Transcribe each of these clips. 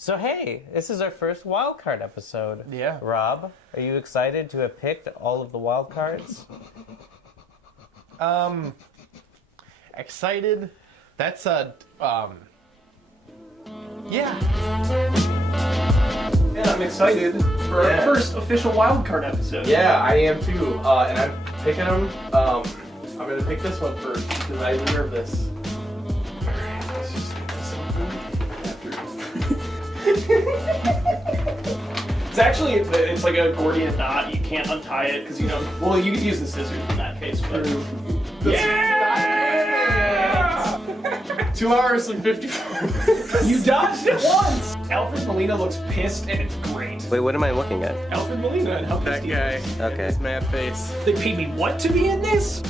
So hey, this is our first Wildcard episode. Yeah. Rob, are you excited to have picked all of the Wildcards? Excited? That's yeah. Yeah, I'm excited for our first official Wildcard episode. Yeah, I am too. And I'm picking them. I'm gonna pick this one first because I deserve this. Alright, let's just get this open. It's like a Gordian knot. You can't untie it because you don't. Well, you could use the scissors in that case, but. Yeah! 2 hours and 54. You dodged it once! Alfred Molina looks pissed and it's great. Wait, what am I looking at? Alfred Molina and Help That guy. Okay. His mad face. They paid me what to be in this?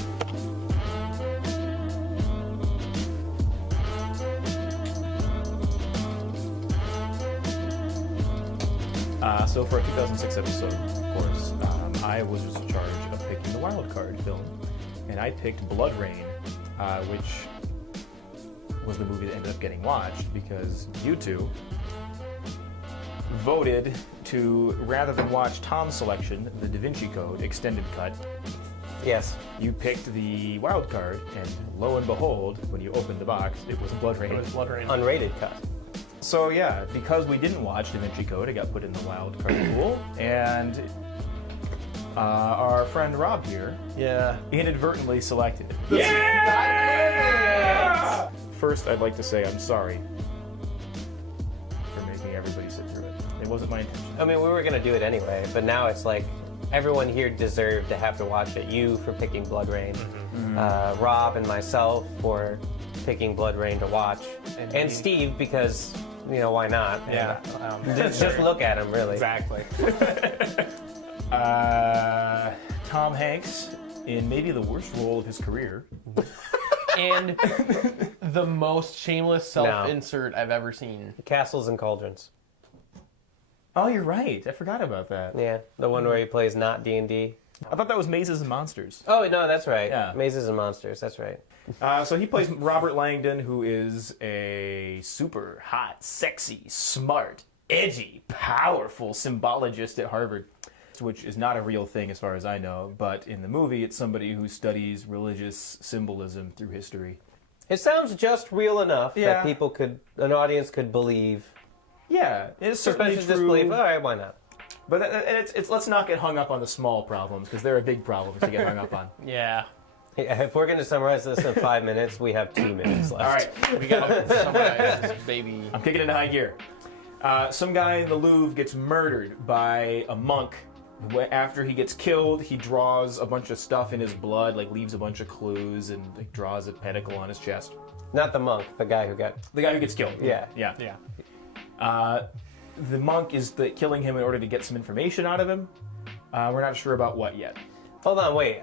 So for a 2006 episode, of course, I was in charge of picking the Wildcard film, and I picked Blood Rain, which was the movie that ended up getting watched because you two voted to, rather than watch Tom's selection, the Da Vinci Code extended cut, Yes. you picked the Wildcard, and lo and behold, when you opened the box, it was Blood Rain. It was Blood Rain. Unrated cut. So yeah, because we didn't watch Da Vinci Code, it got put in the wild card pool, and our friend Rob here inadvertently selected it. Yeah! First, I'd like to say I'm sorry for making everybody sit through it. It wasn't my intention. I mean, we were gonna do it anyway, but now it's like everyone here deserved to have to watch it. You for picking Blood Rain, Rob and myself for picking Blood Rain to watch, and Steve because, you know, why not? Yeah. Just look at him, really. Exactly. Tom Hanks, in maybe the worst role of his career. And the most shameless self-insert I've ever seen. Castles and Cauldrons. Oh, you're right. I forgot about that. Yeah, the one where he plays not D&D. I thought that was Mazes and Monsters. Oh, no, that's right. Yeah. Mazes and Monsters, that's right. So he plays Robert Langdon, who is a super hot, sexy, smart, edgy, powerful symbologist at Harvard, which is not a real thing as far as I know, but in the movie it's somebody who studies religious symbolism through history. It sounds just real enough Yeah. that an audience could believe. Yeah, it's certainly Suspension true. disbelief, all right, why not? But it's let's not get hung up on the small problems, because there are big problems to get hung up on. Yeah. Yeah, if we're going to summarize this in 5 minutes, we have 2 minutes left. All right, We gotta summarize this baby. I'm kicking into high gear. Some guy in the Louvre gets murdered by a monk. After he gets killed, he draws a bunch of stuff in his blood, like leaves a bunch of clues, and like, draws a pentacle on his chest. Not the monk, the guy who got... The guy who gets killed. Yeah. Yeah. Yeah. The monk is killing him in order to get some information out of him. We're not sure about what yet. Hold on, wait.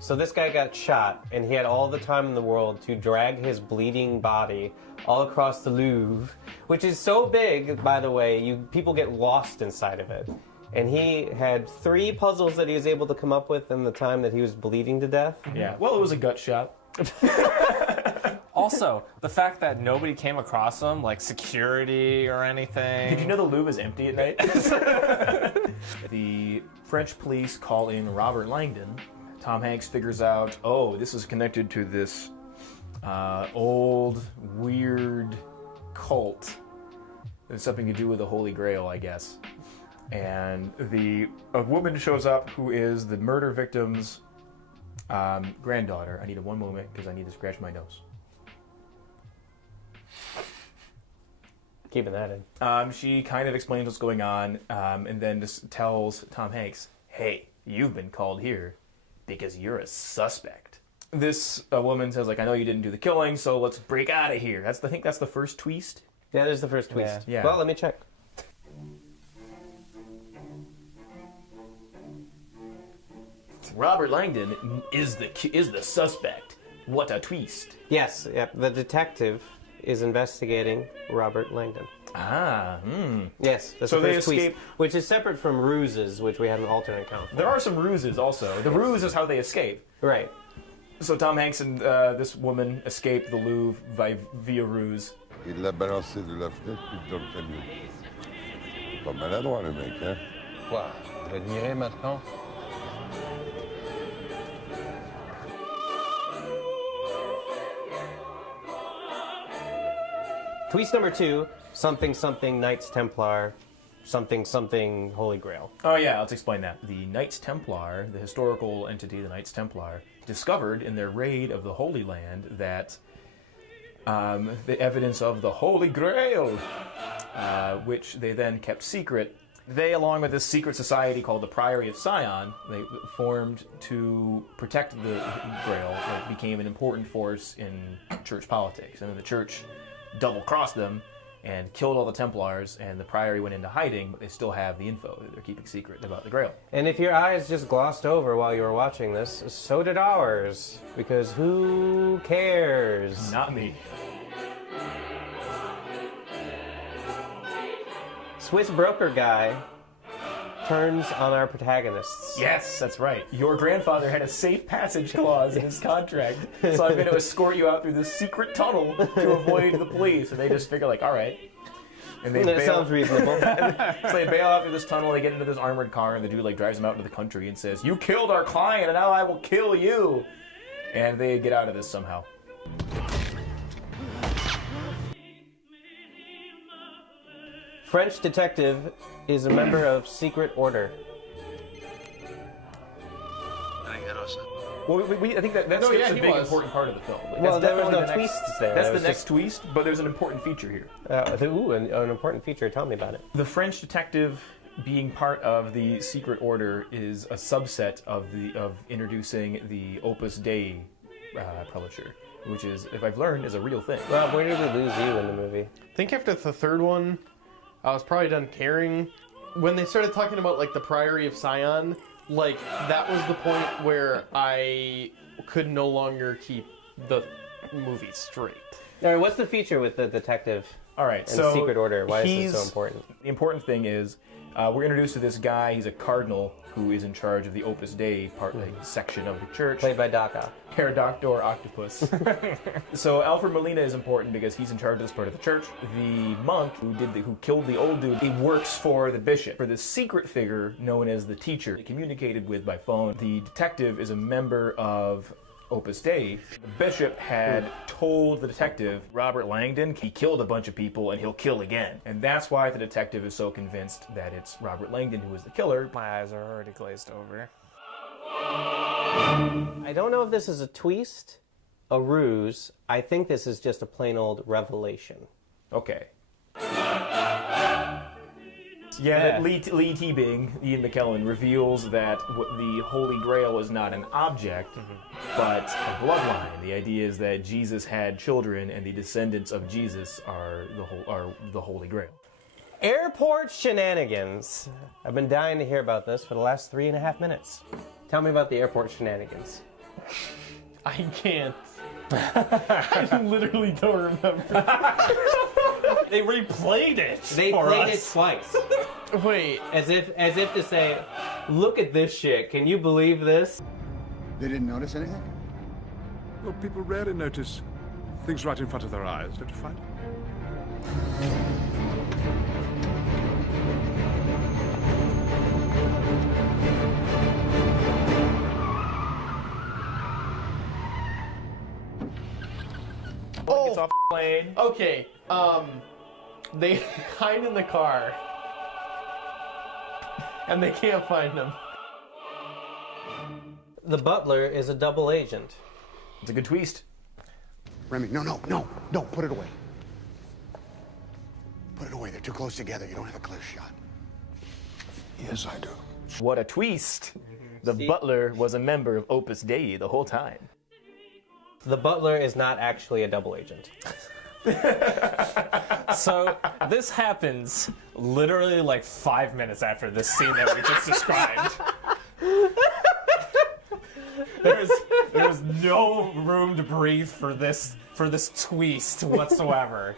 So this guy got shot, and he had all the time in the world to drag his bleeding body all across the Louvre, which is so big, by the way, people get lost inside of it. And he had 3 puzzles that he was able to come up with in the time that he was bleeding to death. Yeah. Well, it was a gut shot. Also, the fact that nobody came across him, like security or anything. Did you know the Louvre is empty at night? The French police call in Robert Langdon. Tom Hanks figures out, oh, this is connected to this old, weird cult. It's something to do with the Holy Grail, I guess. And a woman shows up who is the murder victim's granddaughter. I need one moment because I need to scratch my nose. Keeping that in. She kind of explains what's going on, and then just tells Tom Hanks, hey, you've been called here because you're a suspect. This woman says, like, I know you didn't do the killing, so let's break out of here. I think that's the first twist. Yeah, that is the first twist. Yeah. Well, let me check. Robert Langdon is the suspect. What a twist. Yes, yep. The detective is investigating Robert Langdon. Yes, that's So the they first twist, escape- which is separate from ruses, which we have an alternate account for. There are some ruses also. The ruse is how they escape. Right. So Tom Hanks and this woman escape the Louvre via ruse. Il l'a balancé de la fenêtre puis dans le camion. Pas maladroit le mec, hein. Quoi? Vous l'admirez maintenant? Twist number 2, something something Knights Templar, something something Holy Grail. Oh yeah, let's explain that. The Knights Templar, the historical entity, the Knights Templar, discovered in their raid of the Holy Land that the evidence of the Holy Grail, which they then kept secret. They, along with this secret society called the Priory of Sion, they formed to protect the Grail. It became an important force in church politics. And then the church double-crossed them and killed all the Templars, and the Priory went into hiding, but they still have the info that they're keeping secret about the Grail. And if your eyes just glossed over while you were watching this, so did ours. Because who cares? Not me. Swiss broker guy turns on our protagonists. Yes, that's right. Your grandfather had a safe passage clause in his contract, so I'm going to escort you out through this secret tunnel to avoid the police. And they just figure, like, all right. And they That sounds reasonable. So they bail out through this tunnel, they get into this armored car, and the dude, like, drives them out into the country and says, "You killed our client, and now I will kill you." And they get out of this somehow. French detective is a member of secret order. Well, I think that's No, yeah, a he big was. important part of the film. Like, Well, that's there was definitely no the next- twists there. That's There the was next just- twist, but there's an important feature here. An important feature. Tell me about it. The French detective being part of the secret order is a subset of introducing the Opus Dei publisher, which is, if I've learned, is a real thing. Rob, where did we lose you in the movie? I think after the third one, I was probably done caring. When they started talking about like the Priory of Sion, like that was the point where I could no longer keep the movie straight. All right, what's the feature with the detective All right, and so secret order? Why is he's- this so important? The important thing is we're introduced to this guy. He's a cardinal who is in charge of the Opus Dei section of the church. Played by Daka. Herr Doctor Octopus. So Alfred Molina is important because he's in charge of this part of the church. The monk who killed the old dude, he works for the bishop, for this secret figure known as the teacher. He communicated with by phone. The detective is a member of Opus Dei. The bishop had told the detective, Robert Langdon, he killed a bunch of people and he'll kill again. And that's why the detective is so convinced that it's Robert Langdon who is the killer. My eyes are already glazed over. I don't know if this is a twist, a ruse. I think this is just a plain old revelation. Okay. Yeah, Lee T-Bing, Ian McKellen, reveals that the Holy Grail is not an object, but a bloodline. The idea is that Jesus had children, and the descendants of Jesus are the Holy Grail. Airport shenanigans. I've been dying to hear about this for the last 3.5 minutes. Tell me about the airport shenanigans. I can't. I literally don't remember. They replayed it. They for played us. it twice, Wait, as if to say, "Look at this shit. Can you believe this?" They didn't notice anything? Well, people rarely notice things right in front of their eyes, don't you find? Gets off the plane. okay, they hide in the car, and they can't find him. The butler is a double agent. It's a good twist. Remy, no, put it away. Put it away, they're too close together, you don't have a clear shot. Yes, I do. What a twist! The butler was a member of Opus Dei the whole time. The butler is not actually a double agent. So this happens literally like 5 minutes after this scene that we just described. There's no room to breathe for this twist whatsoever.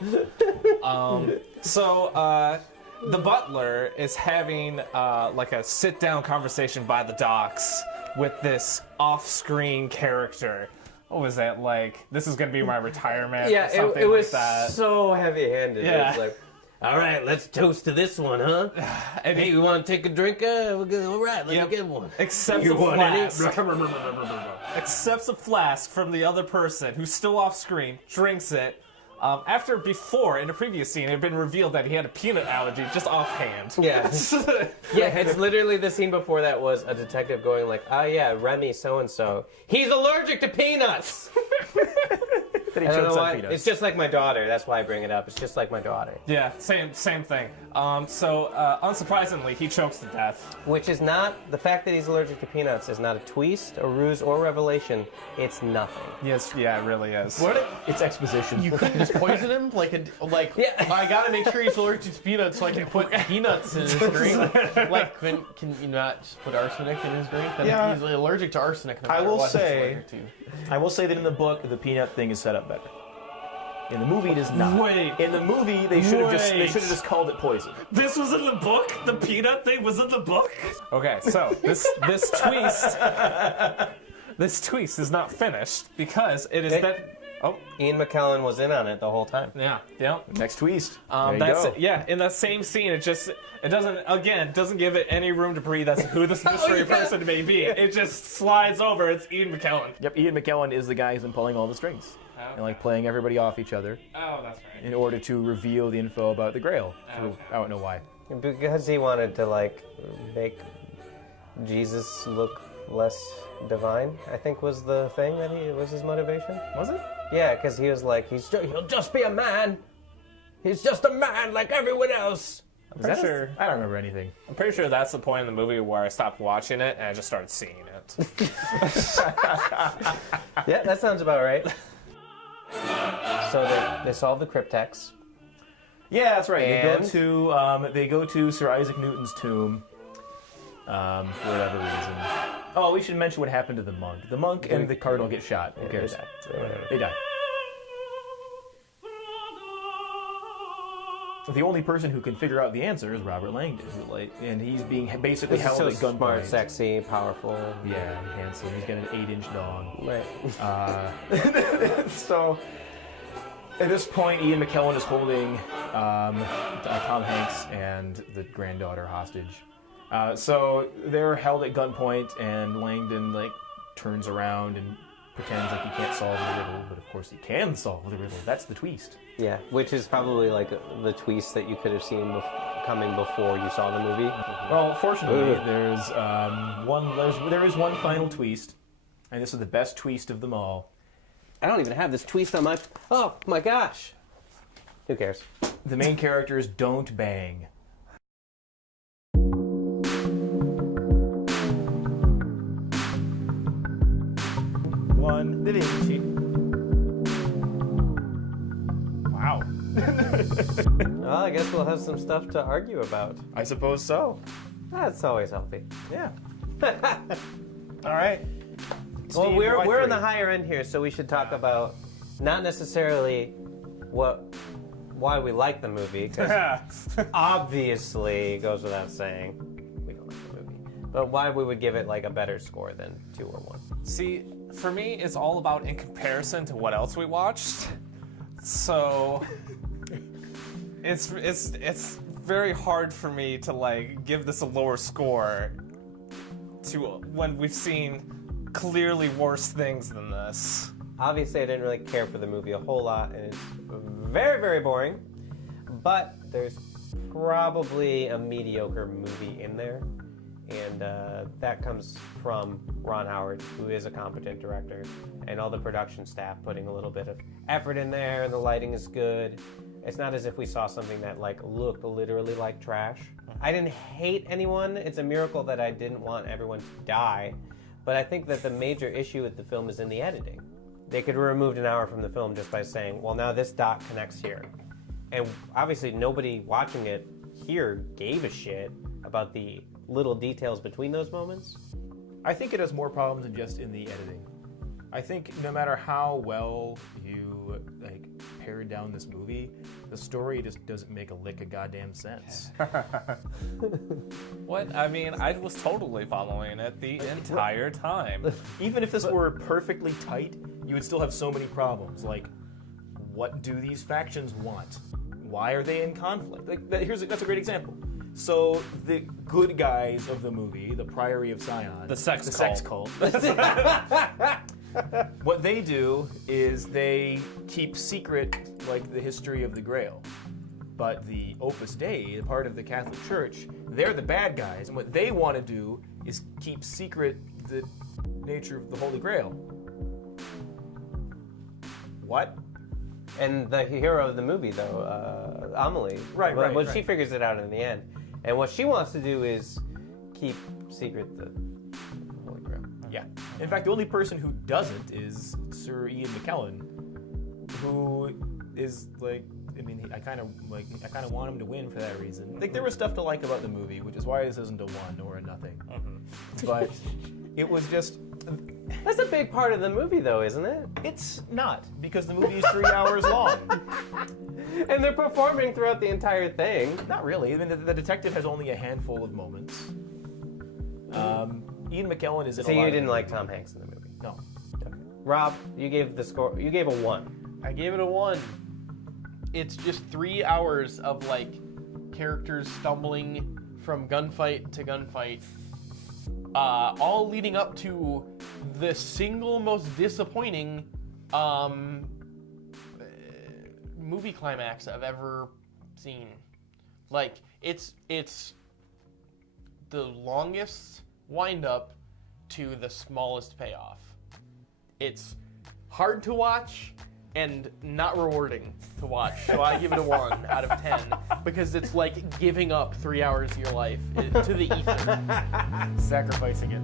The butler is having like a sit-down conversation by the docks with this off-screen character what was that, like, this is going to be my retirement Yeah, or something it was like that. so heavy-handed. Yeah. It was like, all right, let's toast to this one, huh? And Hey, you want to take a drink? All right, let me get one. Accepts You a want any? flask. Accepts a flask from the other person who's still off screen, drinks it. Before, in a previous scene, it had been revealed that he had a peanut allergy just offhand. Yeah. Yeah, it's literally the scene before that was a detective going like, oh yeah, Remy so-and-so. He's allergic to peanuts! That he I don't chokes know on why. peanuts. It's just like my daughter. That's why I bring it up. It's just like my daughter. Yeah, same thing. Unsurprisingly, he chokes to death. Which is not, the fact that he's allergic to peanuts is not a twist, a ruse, or revelation. It's nothing. Yes, yeah, it really is. What? It's exposition. You couldn't just poison him? Yeah. I gotta make sure he's allergic to peanuts so I can put peanuts in his drink. Like, can you not just put arsenic in his drink? Then Yeah. he's allergic to arsenic. No I matter will what he's say- allergic to. I will say that in the book, the peanut thing is set up better. In the movie, it is not. Wait. In the movie, they should have just called it poison. This was in the book? The peanut thing was in the book? Okay, so this twist is not finished because it is that. Oh, Ian McKellen was in on it the whole time. yeah. Next twist. That's there you it. Yeah, in that same scene, it doesn't give it any room to breathe as to who this mystery person may be. It just slides over. It's Ian McKellen. Yep, Ian McKellen is the guy who's been pulling all the strings. And like playing everybody off each other Oh, that's right. in order to reveal the info about the Grail. I don't know why. Because he wanted to, like, make Jesus look less divine, I think was the thing that was his motivation. Was it? Yeah, because he was like, he'll just be a man. He's just a man like everyone else. I don't remember anything. I'm pretty sure that's the point in the movie where I stopped watching it and I just started seeing it. Yeah, that sounds about right. So they solve the cryptex. Yeah, that's right. And? They go to Sir Isaac Newton's tomb for whatever reason. Oh, we should mention what happened to the monk. The monk and the cardinal get shot. Who cares? They die. The only person who can figure out the answer is Robert Langdon, and he's being basically He's held so at gunpoint. smart, sexy, powerful. Yeah, handsome. He's got an 8-inch dog. Right. So, at this point, Ian McKellen is holding Tom Hanks and the granddaughter hostage. So they're held at gunpoint, and Langdon turns around and pretends like he can't solve the riddle, but of course he can solve the riddle. That's the twist. Yeah, which is probably like the twist that you could have seen coming before you saw the movie. Well, fortunately, there is one final twist, and this is the best twist of them all. I don't even have this twist on my... Oh, my gosh. Who cares? The main characters don't bang. One Da Vinci. Wow. Well, I guess we'll have some stuff to argue about. I suppose so. That's always healthy. Yeah. All right. Well, Steve, we're why in the three? higher end here, so we should talk about not necessarily why we like the movie, because obviously it goes without saying we don't like the movie, but why we would give it like a better score than 2 or 1. See, for me, it's all about in comparison to what else we watched. So it's very hard for me to give this a lower score to when we've seen clearly worse things than this. Obviously, I didn't really care for the movie a whole lot, and it's very, very boring, but there's probably a mediocre movie in there, and that comes from Ron Howard, who is a competent director, and all the production staff putting a little bit of effort in there, and the lighting is good. It's not as if we saw something that looked literally like trash. I didn't hate anyone. It's a miracle that I didn't want everyone to die, but I think that the major issue with the film is in the editing. They could have removed an hour from the film just by saying, well, now this dot connects here. And obviously nobody watching it here gave a shit about the little details between those moments. I think it has more problems than just in the editing. I think no matter how well you pared down this movie, the story just doesn't make a lick of goddamn sense. What? I mean, I was totally following it the entire time. Even if this were perfectly tight, you would still have so many problems. Like, what do these factions want? Why are they in conflict? That's a great example. So the good guys of the movie, the Priory of Sion, The sex cult. What they do is they keep secret like the history of the Grail. But the Opus Dei, the part of the Catholic Church, they're the bad guys, and what they want to do is keep secret the nature of the Holy Grail. What? And the hero of the movie, though, Amelie, Right. she figures it out in the end. And what she wants to do is keep secret the Holy Grail. Yeah. In fact, the only person who doesn't is Sir Ian McKellen, who is like, I mean, I kind of want him to win for that reason. Like, there was stuff to like about the movie, which is why this isn't a 1 or a nothing. But it was just. That's a big part of the movie, though, isn't it? It's not, because the movie is 3 hours long. And they're performing throughout the entire thing. Not really. I mean, the detective has only a handful of moments. Ian McKellen is in a lot So you of didn't the like movie. Tom Hanks in the movie? No. Okay. Rob, you gave the score. You gave a 1. I gave it a 1. It's just 3 hours of like characters stumbling from gunfight to gunfight, all leading up to the single most disappointing movie climax I've ever seen. Like, it's the longest wind up to the smallest payoff. It's hard to watch and not rewarding to watch, so I give it a 1 out of 10 because it's like giving up 3 hours of your life to the ether. Sacrificing it.